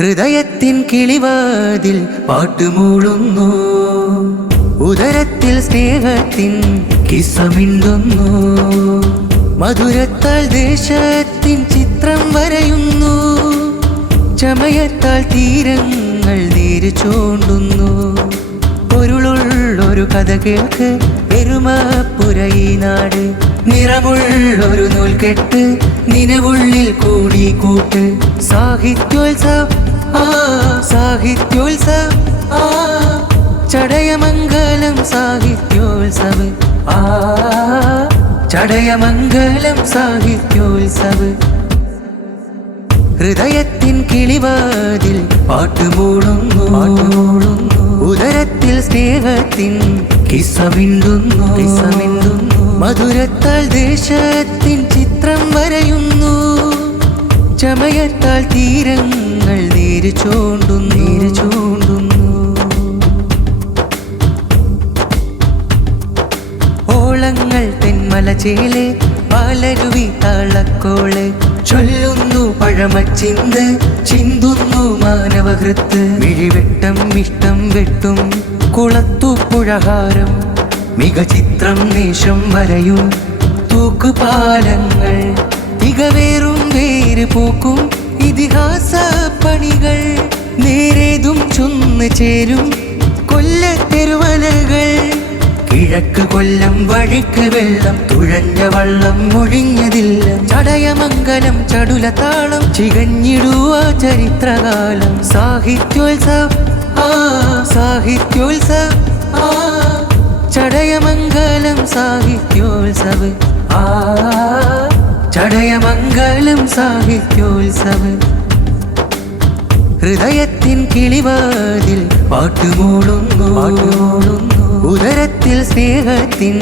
ഹൃദയത്തിൻ കിളിവാതിൽ പാട്ടുമൂളുന്നു, ഉദരത്തിൽ സ്നേഹത്തിൻ കിസ്സമിണ്ടുന്നു, മധുരത്താൽ ദേശത്തിൻ ചിത്രം വരയുന്നു, ചമയത്താൽ തീരങ്ങൾ നീര് ചൂണ്ടുന്നു. പൊരുളുള്ളൊരു കഥ കേൾക്ക് പെരുമാപ്പുര ഈ നാട്, നിറമുള്ളൊരു നൂൽകെട്ട് നിലവുള്ളിൽ കൂടി കൂട്ട്. സാഹിത്യോത്സവം സാഹിത്യോത്സവം ചടയമംഗലം സാഹിത്യോത്സവം ചടയമംഗലം സാഹിത്യോത്സവം. ഹൃദയത്തിൻ കിളിവാതിൽ പാട്ടുമൂളുന്നു, ഉദരത്തിൽ സ്നേഹത്തിൻ കിസ്സമിണ്ടുന്നു, മധുരത്താൽ ദേശത്തിൻ ചിത്രം വരയുന്നു, ചമയത്താൽ തീരങ്ങൾ നീര് ചൂണ്ടുന്നു. ഓളങ്ങൾ തെന്മലചേലെ പാലരുവി താളക്കോള് ചൊല്ലുന്നു പഴമച്ചിന്ത്, ചിന്തുന്നു മാനവഹൃത്ത്. മിഴിവെട്ടം ഇഷ്ടം വെട്ടും കുളത്തുപുഴഹാരം, മികചിത്രം നേശം വരയും തൂക്കുപാലങ്ങൾ, തികവേറും വേര് പൂക്കും ഇതിഹാസ പണികൾ. നേരേതും ചൊന്ന് ചേരും കൊല്ലത്തെരുവലകൾ, കിഴക്ക് കൊല്ലം വഴിക്ക് വെള്ളം തുഴഞ്ഞ വള്ളം ഒഴിഞ്ഞതില്ല. ചടയമംഗലം ചടുലതാളം ചികഞ്ഞിടുക ചരിത്രകാലം. സാഹിത്യോത്സവം സാഹിത്യോത്സവം ചടയമംഗലം സാഹിത്യോത്സവം ചടയമംഗലം സാഹിത്യോത്സവം. ഹൃദയത്തിൻ കിളിവാതിൽ പാട്ടുമൂളുന്നു, ഉദരത്തിൽ സ്നേഹത്തിൻ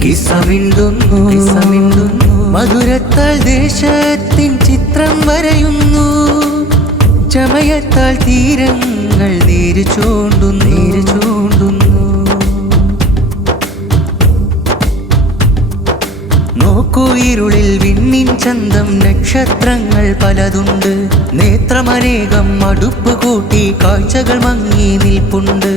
കിസ്സമിണ്ടുന്നു, മധുരത്താൽ ദേശത്തിൻ ചിത്രം വരയുന്നു, ചമയത്താൽ തീരങ്ങൾ നീര് ചൂണ്ടുന്നു. നോക്കൂ ഇരുളിൽ വിണ്ണിൻ ചന്തം, നക്ഷത്രങ്ങൾ പലതുണ്ട്, നേത്രമനേകം അടുപ്പ് കൂട്ടി കാഴ്ചകൾ മങ്ങി നിൽപ്പുണ്ട്.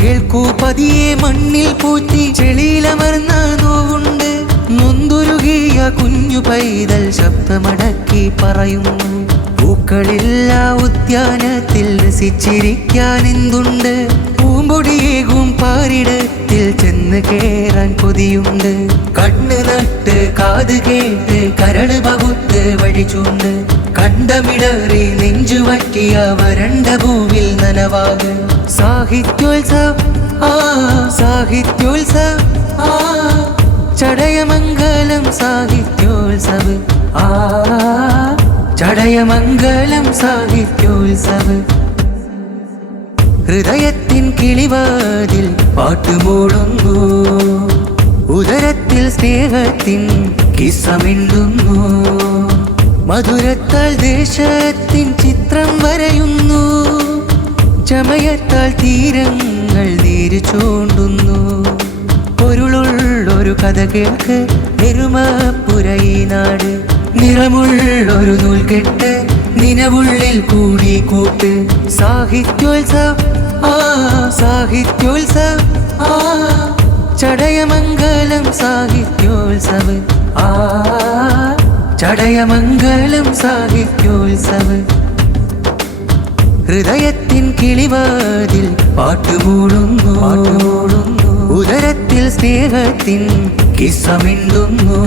കേൾക്കൂ പതിയെ മണ്ണിൽ പൂത്തി ചെളിയിലമർന്ന നോവുണ്ട്, നൊന്തുരുകിയ കുഞ്ഞു പൈതൽ ശബ്ദമടക്കി പറയുന്നു. പൂക്കളില്ല ഉദ്യാനത്തിൽ രസിച്ചിരിക്കാൻ എന്തുണ്ട്, പൂമ്പൊടിയേകും പാരിടത്തിൽ ചെന്ന് കേറാൻ കൊതിയുണ്ട്. കണ്ണ് നട്ട് കാത് കേട്ട് കരട് പകുത്ത് വഴിച്ചുണ്ട്, കണ്ടമിടറി നെഞ്ചു വറ്റിയ വരണ്ട പൂവിൽ നനവാക്. സാഹിത്യോത്സവം സാഹിത്യോത്സവം ചടയമംഗലം സാഹിത്യോത്സവം ചടയമംഗലം സാഹിത്യോത്സവം. ഹൃദയത്തിൻ കിളിവാതിൽ പാട്ടുമൂളുന്നു, ഉദരത്തിൽ സ്നേഹത്തിൻ കിസ്സമിണ്ടുന്നു, മധുരത്താൽ ദേശത്തിൻ ചിത്രം വരയുന്നു, ചമയത്താൽ തീരങ്ങൾ നീര് ചൂണ്ടുന്നു. പൊരുളുള്ളൊരു കഥ കേൾക്ക് പെരുമാപ്പുര ഈ നാട്, നിറമുള്ളൊരു നൂൽകെട്ട് നിലവുള്ളിൽ കൂടി കൂട്ട്. സാഹിത്യോത്സവം സാഹിത്യോത്സവം ചടയമംഗലം സാഹിത്യോത്സവം ചടയമംഗലം സാഹിത്യോത്സവം. ഹൃദയത്തിൻ കിളിവാതിൽ പാട്ടുമൂളുന്നു, ഉദരത്തിൽ സ്നേഹത്തിൻ കിസ്സമിണ്ടുന്നു,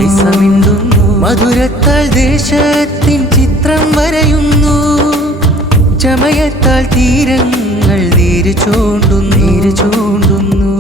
മധുരത്താൽ ദേശത്തിൻ ചിത്രം വരയുന്നു, ചമയത്താൽ തീരങ്ങൾ നീര് ചൂണ്ടുന്നു.